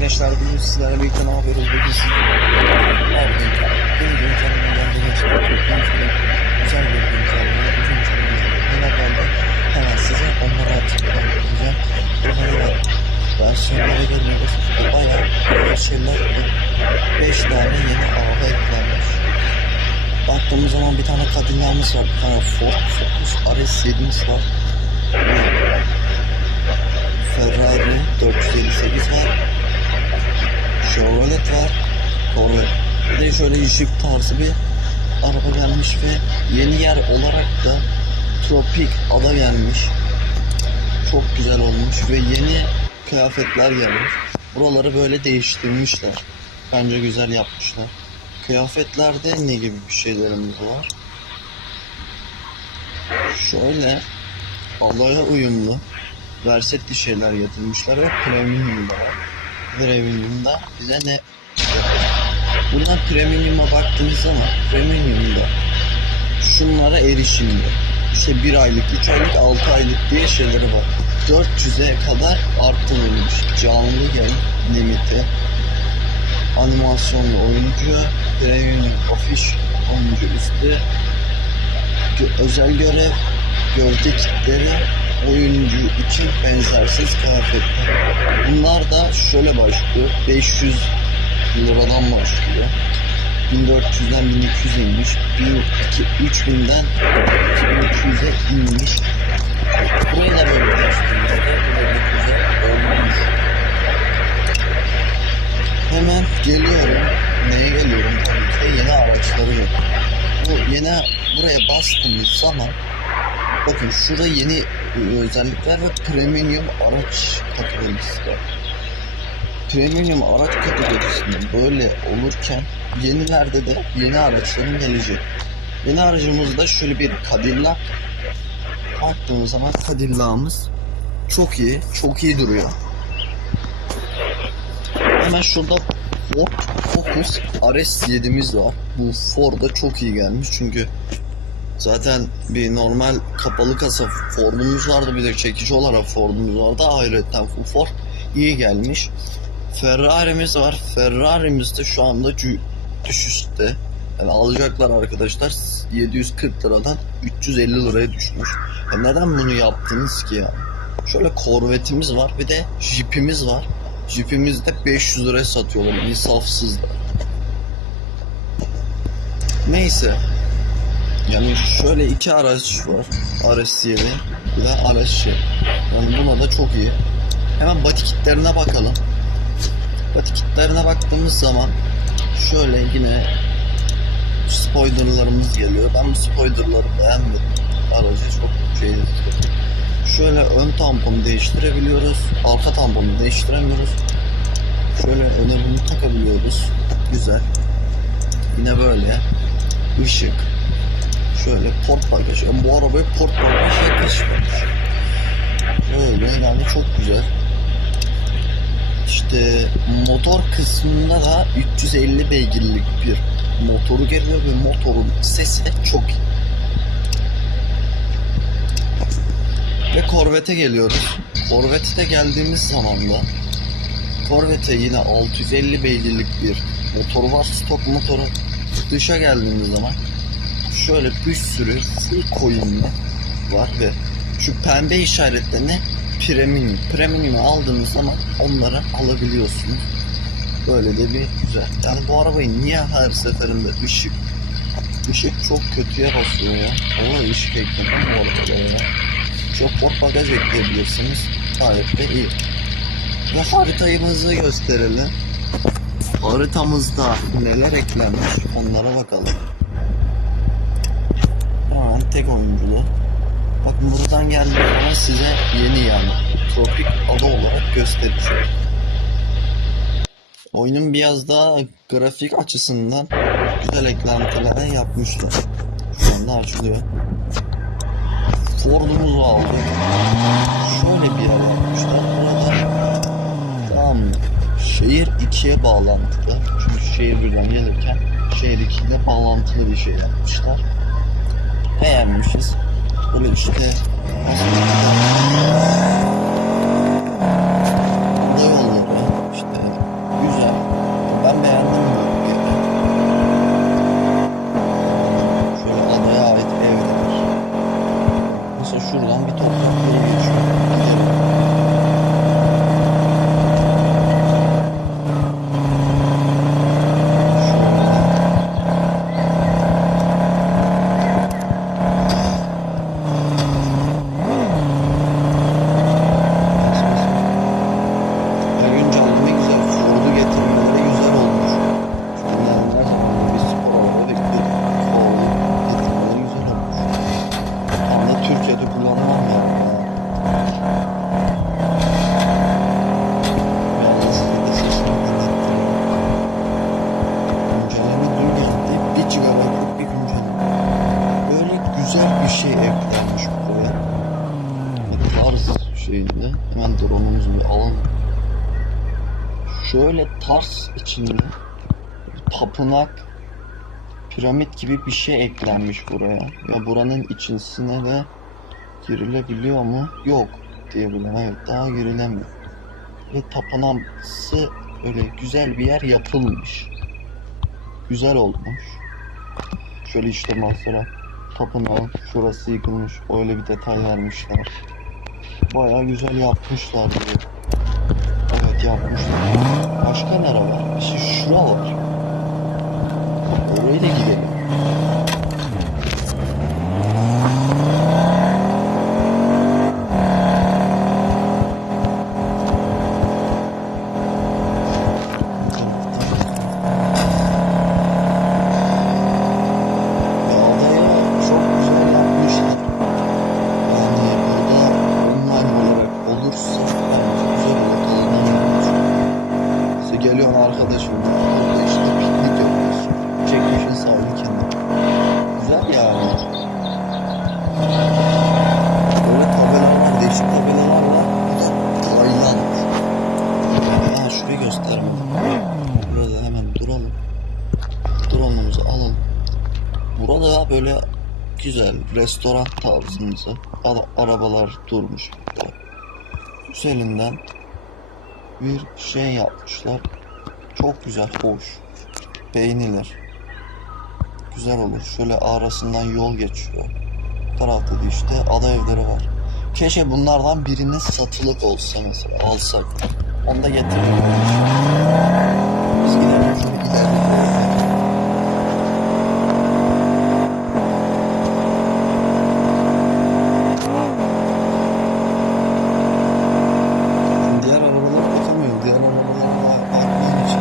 gençler bugün sizlerle birlikte ne yapıyoruz? Bugün sizlerle benim gün geldi. Gençler güzel bir gün kendime Bugün kendime neler geldi Hemen size onları açıklayacağım Onlara versiyonlara Ve bayağı şeyler 5 tane yeni araba eklenmiş. Baktığımız zaman bir tane Cadillac'ımız var Bir tane Ford. Focus RS7'miz var. Ferrari 458 var. Chevrolet var. Corvette. Bir de şöyle Jeep tarzı bir araba gelmiş ve yeni yer olarak da Tropik ada gelmiş. Çok güzel olmuş ve yeni kıyafetler gelmiş. Buraları böyle değiştirmişler. Bence güzel yapmışlar. Kıyafetlerde ne gibi bir şeylerimiz var? Şöyle alaya uyumlu versetli şeyler getirmişler ve premium var. Premium'da bize ne Buradan premium'a baktığınız zaman premium'da şunlara erişimli. İşte bir aylık, üç aylık, altı aylık diye şeyleri var. 400'e kadar arttırılmış. Canlı yayın limiti. Animasyonlu oyuncu, premium office oyuncu üstü, özel görev, gövde kitleri, oyuncu için benzersiz kıyafetler. Bunlar da şöyle başlıyor. 500 liradan başlıyor. 1400'den 1200'e inmiş. 3000'den 2200'e inmiş. Burayı da böyle olmuş. Hemen geliyorum. Neye geliyorum? Tabii ki yeni araçları yok. Bu yeni buraya bastığımız zaman Bakın şurada yeni e, özellikler ve premium araç kategorisi var. Premium araç kategorisinde böyle olurken yenilerde de yeni araçların gelecek. Yeni aracımızda şöyle bir Cadillac. Baktığımız zaman Cadillac'ımız çok iyi, çok iyi duruyor. Hemen şurada Ford Focus RS7'miz var. Bu Ford'a çok iyi gelmiş çünkü Zaten bir normal kapalı kasa Ford'umuz vardı bir de çekici olarak Ford'umuz vardı. Ayrıca bu Ford iyi gelmiş. Ferrari'miz var. Ferrari'miz de şu anda düşüşte. Yani alacaklar arkadaşlar 740 liradan 350 liraya düşmüş. Ya neden bunu yaptınız ki ya? Şöyle Corvette'imiz var bir de Jeep'imiz var. Jeep'imiz de 500 liraya satıyorlar insafsızlar. Neyse yani şöyle iki araç var. RS7 ve RS7. Yani buna da çok iyi. Hemen body kitlerine bakalım. Body kitlerine baktığımız zaman şöyle yine spoilerlarımız geliyor. Ben bu spoilerları beğenmedim. Aracı çok şey Şöyle ön tamponu değiştirebiliyoruz. Arka tamponu değiştiremiyoruz. Şöyle öne bunu takabiliyoruz. Güzel. Yine böyle. Işık. Şöyle port bagaj. Yani bu arabaya port bagaj yakışmamış. Öyle yani çok güzel. İşte motor kısmında da 350 beygirlik bir motoru geliyor ve motorun sesi çok iyi. Ve Corvette'e geliyoruz. Corvette'e geldiğimiz zaman da Corvette yine 650 beygirlik bir motoru var. Stok motoru. Dışa geldiğimiz zaman şöyle bir sürü full coin'li var ve şu pembe işaretlerini premium. Premium'u aldığınız zaman onları alabiliyorsunuz. Böyle de bir güzel. Yani bu arabayı niye her seferinde ışık ışık çok kötüye basıyor ya. Ona ışık ekledim bu arabalara. Çok port bagaj ekleyebilirsiniz. Gayet de iyi. Ve haritayımızı gösterelim. Haritamızda neler eklenmiş onlara bakalım. Tek oyunculu. Bakın buradan geldiği zaman size yeni yani tropik ada olarak göstereceğim. Oyunun biraz daha grafik açısından güzel eklentiler yapmışlar. Şu anda açılıyor. Ford'umuzu aldık. Şöyle bir yer yapmışlar. Burada tamam? Şehir ikiye bağlantılı. Çünkü şehir birden gelirken şehir ikiyle bağlantılı bir şey yapmışlar beğenmişiz. Yolları işte Şöyle tars içinde tapınak piramit gibi bir şey eklenmiş buraya. Ya buranın içerisine de girilebiliyor mu? Yok diyebilirim. Evet daha girilemiyor. Ve tapınaksı öyle güzel bir yer yapılmış. Güzel olmuş. Şöyle işte mesela tapınağın şurası yıkılmış. Öyle bir detay vermişler. Baya güzel yapmışlar diyor. Yapmışlar. Başka nere var? İşte şura var. Oraya da gidelim. Ya adayı çok güzel yapmışlar. Yani burada online olarak olursa bence güzel olur. Tadından yenir. İşte geliyorsun arkadaşım. Burada işte piknik yapıyorsun. Çekmişin sahili kenara. Güzel yani. Böyle tabelalar, değişik tabelalar var. Bu da Tayland. Ha şurayı göstermedim. Burada hemen duralım. Drone'umuzu alalım. Burada böyle güzel restoran tarzında ara- arabalar durmuş. Üzerinden bir şey yapmışlar. Çok güzel, hoş. Beğenilir. Güzel olur. Şöyle arasından yol geçiyor. Bu tarafta da işte ada evleri var. Keşke bunlardan birinin satılık olsa mesela alsak. Onu da getirelim. Biz gidelim şöyle gidelim. Diğer arabalara bakamıyorum. Diğer arabalara bakmam için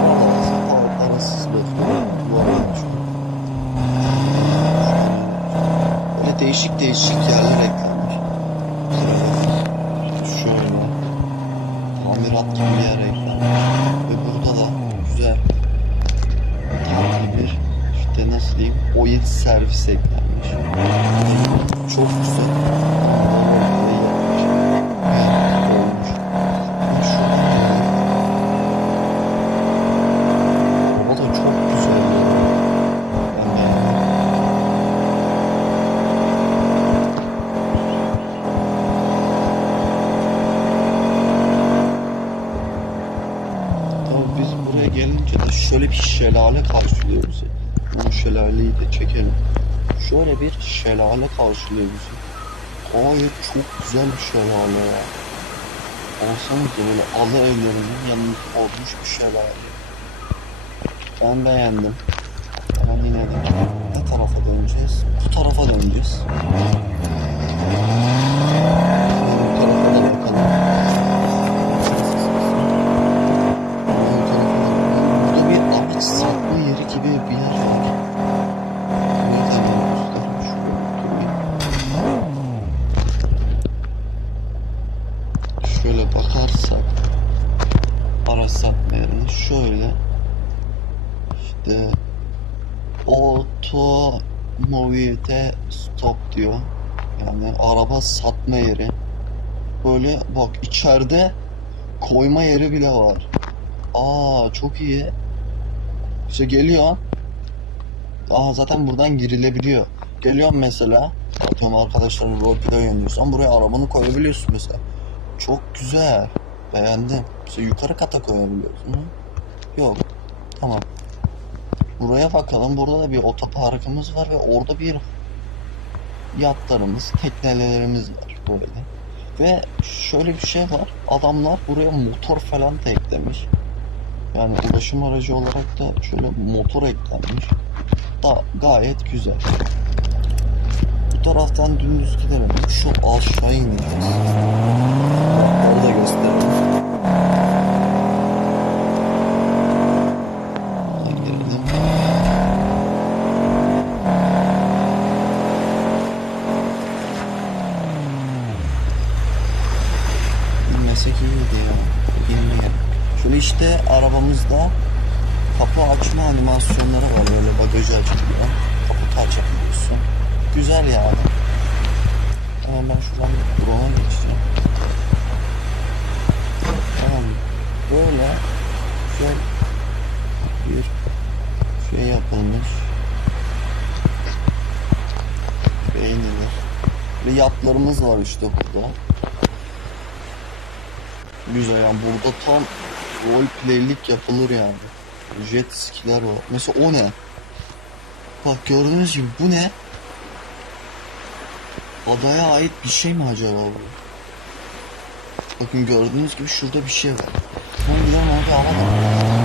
para lazım. Para, parasız bekliyorum. Bu arada şu an. Böyle değişik değişik yerler eklenmiş. Sırada şöyle tamirat gibi bir yer eklenmiş. Ve burada da güzel tatlı bir diyeyim oil servis eklenmiş. Çok güzel. Vallahi yapmış. Beğendik olmuş. Ben şuradan geleyim. Araba da çok güzel ya. Ben beğendim. Tabii biz buraya gelince de şöyle bir şelale karşılıyor bizi. Bu şelaleyi de çekelim. Şöyle bir şelale karşılıyor bizi. Gayet çok güzel bir şelale ya. Baksanıza böyle alı evlerinin yanında olmuş bir şelale. Ben beğendim. Ama yine de ne tarafa döneceğiz? Bu tarafa döneceğiz. Bu tarafa da bakalım. Burada bir araç satma yeri gibi bir yer var. Burayı da hemen göstereyim. Şöyle oturayım. Şöyle bakarsak yerine şöyle işte otomobilde stop diyor. Yani araba satma yeri. Böyle bak içeride koyma yeri bile var. Aa çok iyi. İşte geliyor. Aa zaten buradan girilebiliyor. Geliyorum mesela. Atıyorum arkadaşlarım roleplay oynuyorsan buraya arabanı koyabiliyorsun mesela. Çok güzel. Beğendim. Mesela yukarı kata koyabiliyorsun. Hı? Yok. Tamam. Buraya bakalım. Burada da bir otoparkımız var ve orada bir yatlarımız, teknelerimiz var böyle. Ve şöyle bir şey var. Adamlar buraya motor falan da eklemiş. Yani ulaşım aracı olarak da şöyle motor eklenmiş. Da gayet güzel. Bu taraftan dümdüz gidelim. Şu aşağı ineceğiz. Orada gösterelim. Arabamızda kapı açma animasyonları var böyle bagajı açılıyor. Kaputu açabiliyorsun. Güzel yani. Tamam ben şuradan drone'a geçeceğim. böyle güzel bir şey yapılmış. Beğenilir. Ve yatlarımız var işte burada. Güzel yani burada tam rol playlik yapılır yani. Jet skiler var. Mesela o ne? Bak gördüğünüz gibi bu ne? Adaya ait bir şey mi acaba bu? Bakın gördüğünüz gibi şurada bir şey var. Ben gidelim abi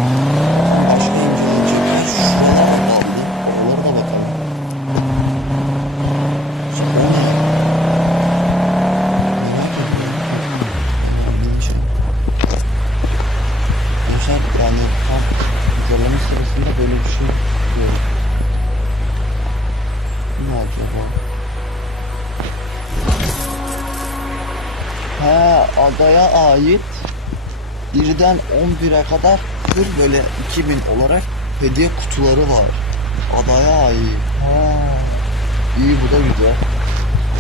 7'den 11'e kadar bir böyle 2000 olarak hediye kutuları var. Adaya ait. Ha. İyi bu da güzel.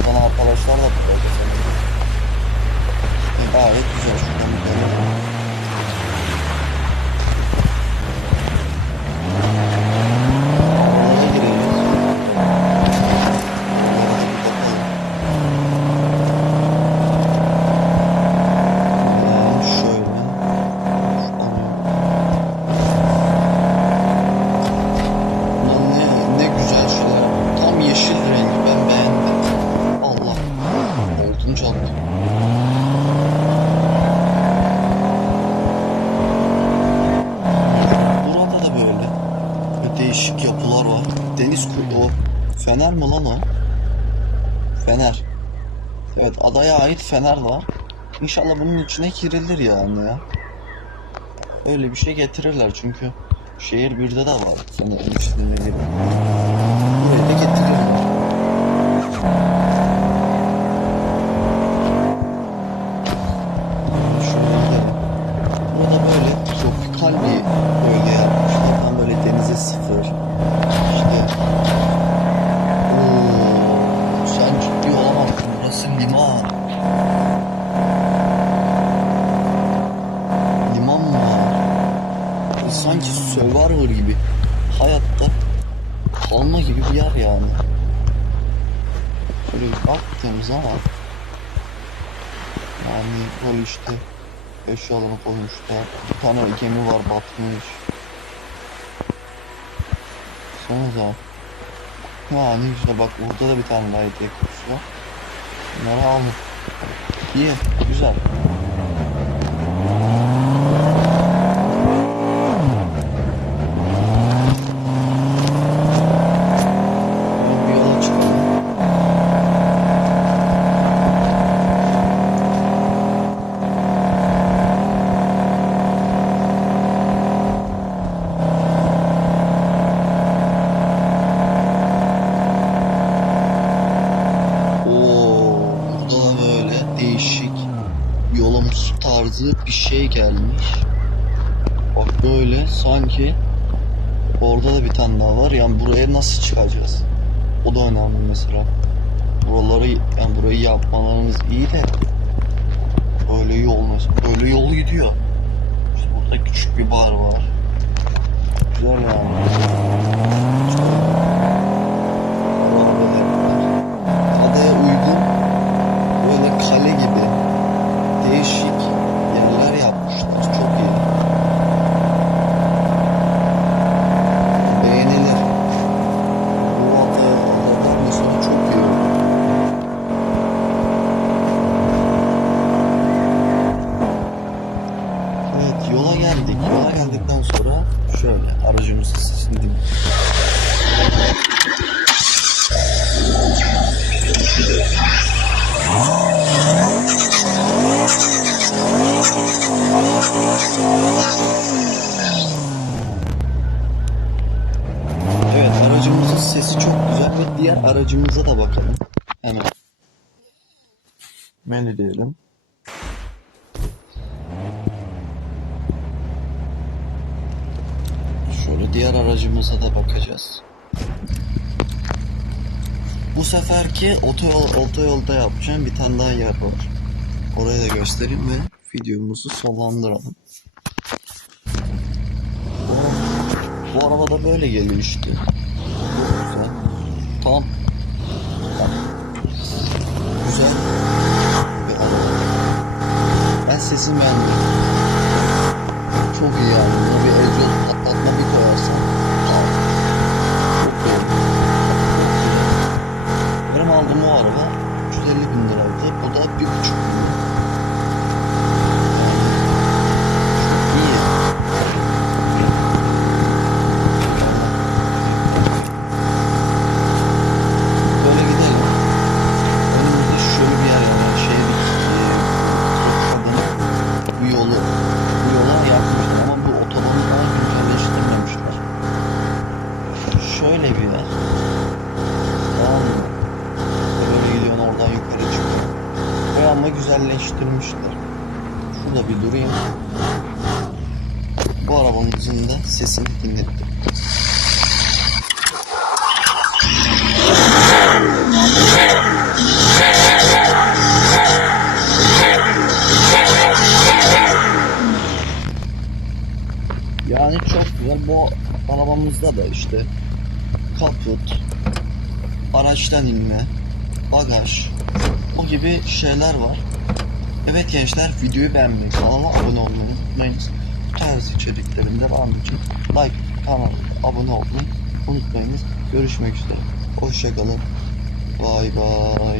Bana arkadaşlar da bakacak. Değişik yapılar var. Deniz kuyu. O fener mi lan o? Fener. Evet adaya ait fener var. İnşallah bunun içine girilir yani ya. Öyle bir şey getirirler çünkü şehir birde de var sanırım içinde. İşte eşyalarını koymuşlar. Bir tane gemi var batmış. Sonra Ha ne güzel bak burada da bir tane light yakıyoruz var. Bunları aldım. İyi, güzel. Bir yola çıkalım. Oo, burada da böyle değişik tarzı bir şey gelmiş. Bak böyle sanki orada da bir tane daha var. Yani buraya nasıl çıkacağız? O da önemli mesela. Buraları yani burayı yapmalarınız iyi de böyle yol mesela. Böyle yol gidiyor. İşte burada küçük bir bar var. Güzel yani. Kale gibi değişik sesi çok güzel ve diğer aracımıza da bakalım. Hemen. Menü diyelim. Şöyle diğer aracımıza da bakacağız. Bu seferki otoyol, otoyolda yapacağım bir tane daha yer var. Oraya da göstereyim ve videomuzu sonlandıralım. Bu araba da böyle geliyor işte. Çok güzel. Bir. Ben sesini beğendim. Çok iyi yani. Buna bir egzoz patlatma bir koyarsan. Çok iyi. Benim aldığım o araba 350 bin liraydı. O da 1,5 milyon. Yani çok iyi. Böyle gidelim. Önümüzde şöyle bir yer var. Şey bir e, bu yolu bu yola yapmışlar ama bu otobanı daha güncelleştirmemişler. Şöyle bir yer. Tamam mı? Böyle gidiyorsun oradan yukarı çıkıyor. Böyle ama güzelleştirmişler. Şurada bir durayım. Bu arabamızın da sesini dinlettim. Yani çok güzel. Bu arabamızda da işte kaput, araçtan inme, bagaj, o gibi şeyler var. Evet gençler videoyu beğenmeyi, kanala abone olmayı unutmayınız. Bu tarz içeriklerin devamı için like, kanala abone olmayı unutmayınız. Görüşmek üzere. Hoşçakalın. Bay bay.